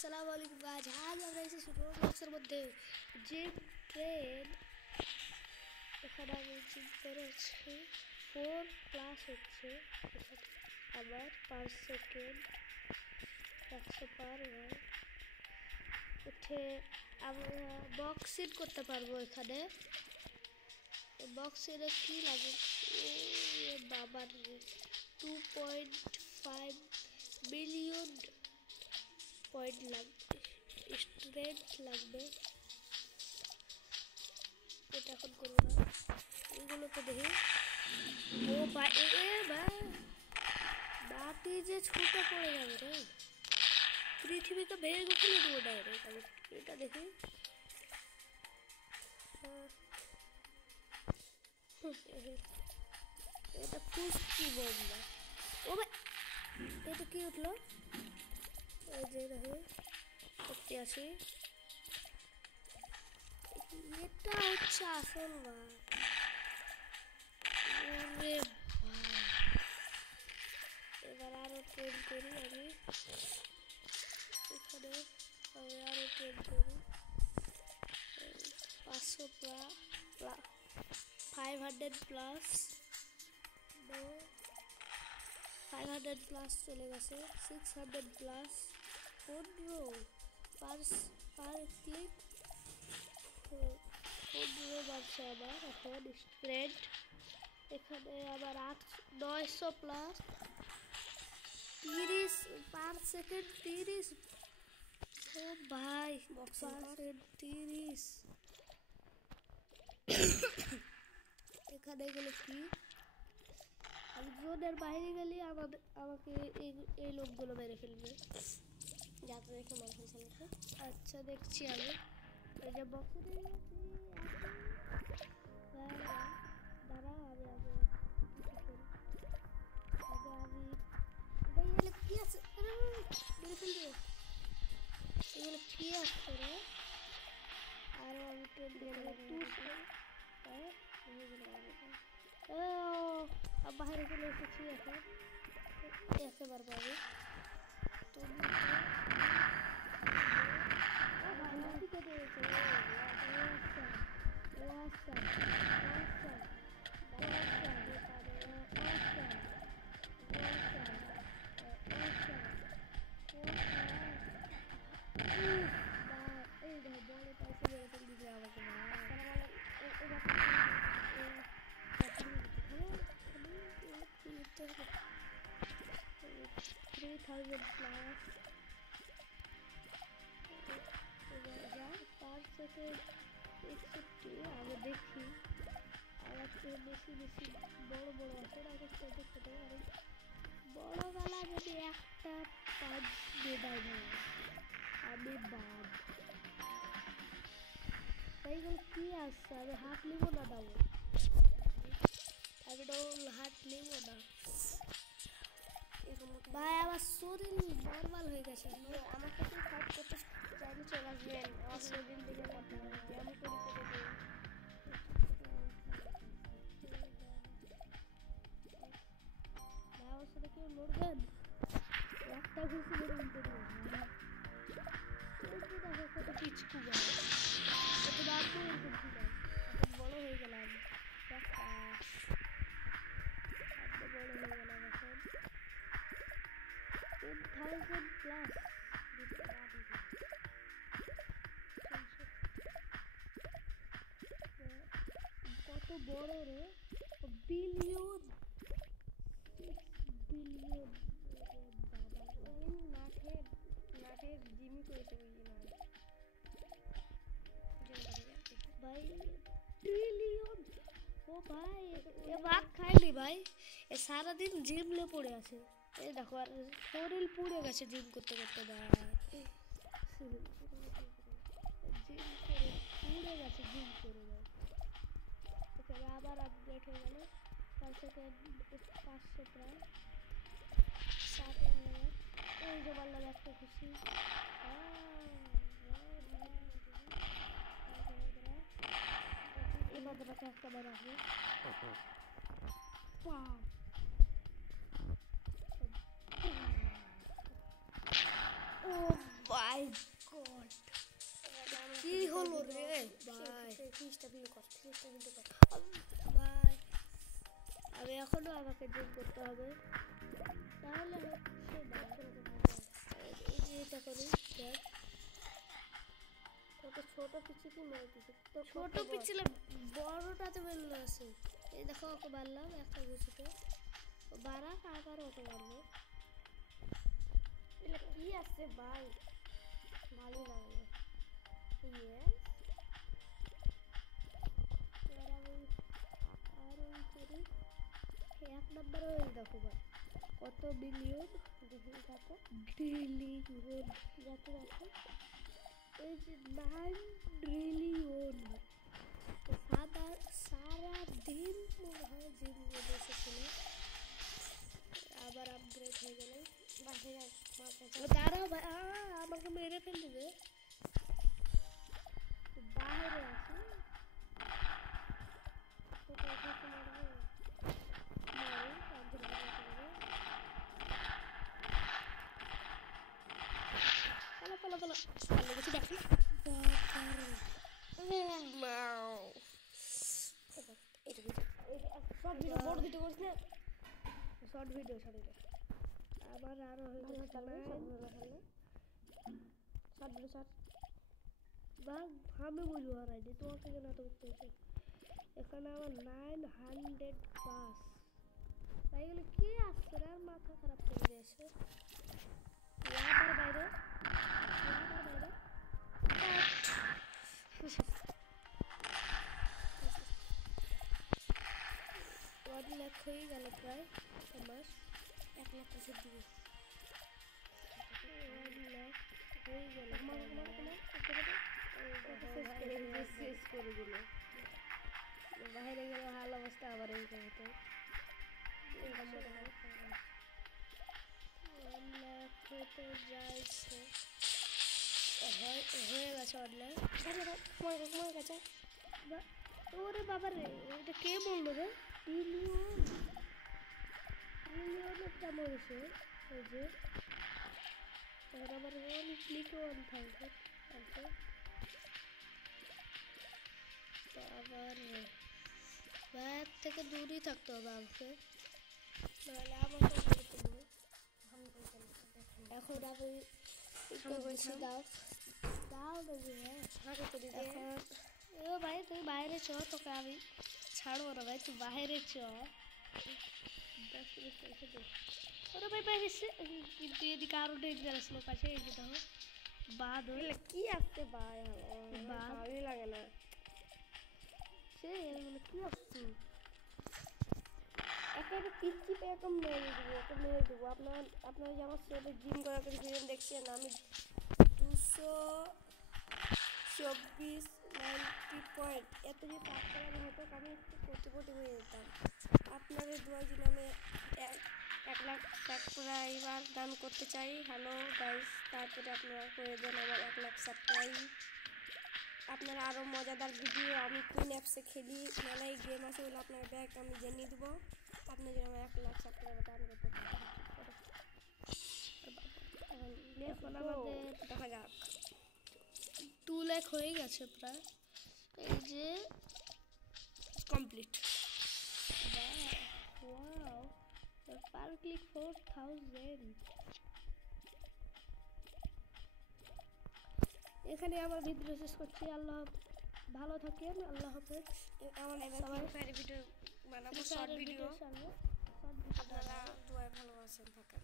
আসসালামু আলাইকুম গাইজ, আজ আমরা এসেছি রোবলক্সের মধ্যে জিম ট্রেন। এখানে আমি জিম করেছি 4+ হচ্ছে। এখানে আমার পার সেকেন্ড 100 পার হয়। উঠে আমরা বক্সিং করতে পারবো। এখানে বক্সিংয়ে কী লাগে বাবার 2.5 মিলিয়ন পয়েন্ট লাগবে, স্ট্রেংথ লাগবে। এটা এখন করবো না, এগুলো তো দেখি। ও ভাই বাতি যে ছুটে পড়ে যাবে রে, পৃথিবীকে ভেঙে ফেলে দেবো ডাইরেক্ট। আমি এটা দেখি, এটা পুষ্টি বোমা। ও ভাই এটা কি উঠলো? এই যে দেখি 81। এটা হচ্ছে আসল না। ওরে ভাই, এবার আরো ট্রেন করি আমি। এখানে আমি আরো ট্রেন করি 500 500 প্লাস 500 প্লাস চলে গেছে। 600 প্লাস 15 পার ক্লিক 15 বাড়ছে আবার। এখন স্প্রেড এখানে আবার 900 প্লাস 30 পার সেকেন্ড 30। ও ভাই পার্সেন্ট 30। এখানে গেলে কি আমি জোনের বাইরে গেলে আমাকে এই লোকগুলো মেরে ফেলবে। যাতে দেখে মার ফেলছে। আচ্ছা দেখছি আমি। এই যে বক্সে দাঁড়া, আমি আগে এগুলো কি আছে? মেরে ফেলবে এগুলো কি আছে রে? আরো আমি ট্রেন দিয়ে বাইরে চলে এসেছি। এখন একেবার পাবি তুমি আগে দেখি আমার চেয়ে বেশি বেশি বড় বড় আছে না, ছোট ছোট। আর বড় বেলা যদি একটা 5 মেডাল হয় আমি বাদ। এইগুলো কি আসছে? আমি হাত নিব না দাও, আমি হাত নিব না ভাই। আমার শরীর নর্মাল হয়ে গেছে। আমাকে কি ফাইট করতে চাইলে চলে আসবেন। আমার শরীর দিকে কথা বলছি আমি করি করে দিই। আমার সাথে কেউ লড়বেন? একটা ঘুষি ধরে উল্টে দেবো। দেখো কত পিছকু গেল, কত বাপু এরকম ছিল। এখন বড় হয়ে গেলাম, বড় হয়ে গেলাম। এখন 10,000 প্লাস কত বড় রে, বিলিয়ন 6 বিলিয়ন। মাঠে জিমি করেছে ভাই, ট্রিলিয়ন। ও ভাই এ ভাত খায়নি ভাই, এ সারাদিন জিমলে পড়ে আছে। এই দেখো আর শরীর পুড়ে গেছে জিম করতে করতে। ভাই জিম করে পুড়ে গেছে জিম করে। ভাই এখানে আবার আপডেট হয়ে গেল 5 সেকেন্ড 500 প্রায় 7 মিনিট। এই যে বললাম একটা খুশি। এবার তোমাকে একটা বার আসবে। ও মাই গড, কি হলো রে ভাই? ভাই আমি এখনো আমাকে জিম করতে হবে, তাহলে হচ্ছে না। এই যে এটা করি, দেখ তোকে ছোট পিচ্ছি কি মেরে দিছে, তো ছোট পিছলে বড়টাতে বেরোলো আছে। এই দেখো ওকে মারলাম একটা গুছিতে, বাড়া আবার ওকে মারবো। এটা কি আছে ভাই, ভালো লাগে না। ইয়েস, আর ওই করি এক নম্বর ওই দেখো ভাই কত বিলিয়ন, দেখো ট্রিলিয়ন, দেখো দেখো এই যে 9 ট্রিলিয়ন। সারা সারা দিন মনে হয় জিম করে এসেছিল, আবার আপগ্রেড হয়ে গেল। বাসে দাঁড়াও ভাই, আমাকে মেরে ফেলবে। বাইরে আছে তোকে এসে মারবে। মারো, আপগ্রেড করবে। পালা পালা পালা, পালা গেছি দেখো। সব ভিডিও বড় ভিডিও করিস না, শর্ট ভিডিও ছাড়ি দে। আবার আরো হয়ে ভালো গেছে চালবে সব 9। ভিডিও খেললে সব ভিডিও সব বাঘ আমি বুঝবো হারাইনি, তোমাকে কেন এত করতে হচ্ছে? এখানে আমার 900 পাস। তাই গেলে কি আসছে রে, আর মাথা খারাপ করে দিয়েছে। ইয়াবার বাইরে, ইয়াবার বাইরে ওয়ান লাখ হয়ে গেল প্রায় আমার। 1 লাখ টাকার দিকে 1 লাখ হয়ে গেল আমার শেষ করে দিল। বাইরে গেল হাল অবস্থা আবার এই করতে। 1 লাখ হতে যাইছে, হয়ে গেছে 1 লাখ। তোমার কাছে ওরে বাবা রে, এটা কে বললো রে? ট্রিলিয়ন, ট্রিলিয়নের দাম হয়েছে। ওই যে এখন আবার ওয়ান ক্লিকে 1000 আছে। তো আবার ব্যাগ থেকে দূরই থাকতে হবে আমাকে, নাহলে আমাকে মেরে ফেলবে। এখন আমি করছি, দাও দাও দেবে। এখন ও ভাই তুই বাইরে চ, তোকে আমি ছাড়বো না ভাই, তুই বাইরে চ। 10 মিনিট পয়সা দে। ওরে ভাই বাইরে সে, কিন্তু এদিকে আরো ডেঞ্জারাস লোক আছে। এই যে দেখো বাদ হয়ে কি আসছে ভাই, বাঘ। ভালোই লাগে না। সে এগুলো কি আসছে? একটা পিচ্ছি পেয়ে একটা মেরে দেবো, ওকে মেরে দেবো। আপনারা যে আমার সেটা জিম করা করে ভিডিও দেখছেন, আমি 224 90 পয়েন্ট এত যে পাস করানো হতো, আমি একটু কোটিপতি হয়ে যেতাম। আপনাদের দোয়ার জন্য আমি 1 লাখ সাবস্ক্রাইবার দান করতে চাই। হ্যালো গাইস, তারপরে আপনারা করে দেন আমার 1 লাখ সাবস্ক্রাইব। আপনারা আরও মজাদার ভিডিও, আমি কোন অ্যাপসে খেলি, মেলায় গেম আছে বলে আপনার ব্যাগ আমি জানিয়ে দেবো। আপনার জন্য আমার 1 লাখ সাবস্ক্রাইবার দান করতে পারি। এখন আমাদের দেখা যাক। 2 লাখ হয়ে গেছে প্রায়। এই যে কমপ্লিট। ওয়াও, পার ক্লিক 4000। এখানে আমার ভিডিও শেষ করছি। আল্লাহ ভালো থাকেন, আল্লাহ হাফেজ। আমার সবাই ভিডিও বানাবো, শর্ট ভিডিও। আপনারা দোয়ায় ভালোবাসেন থাকেন।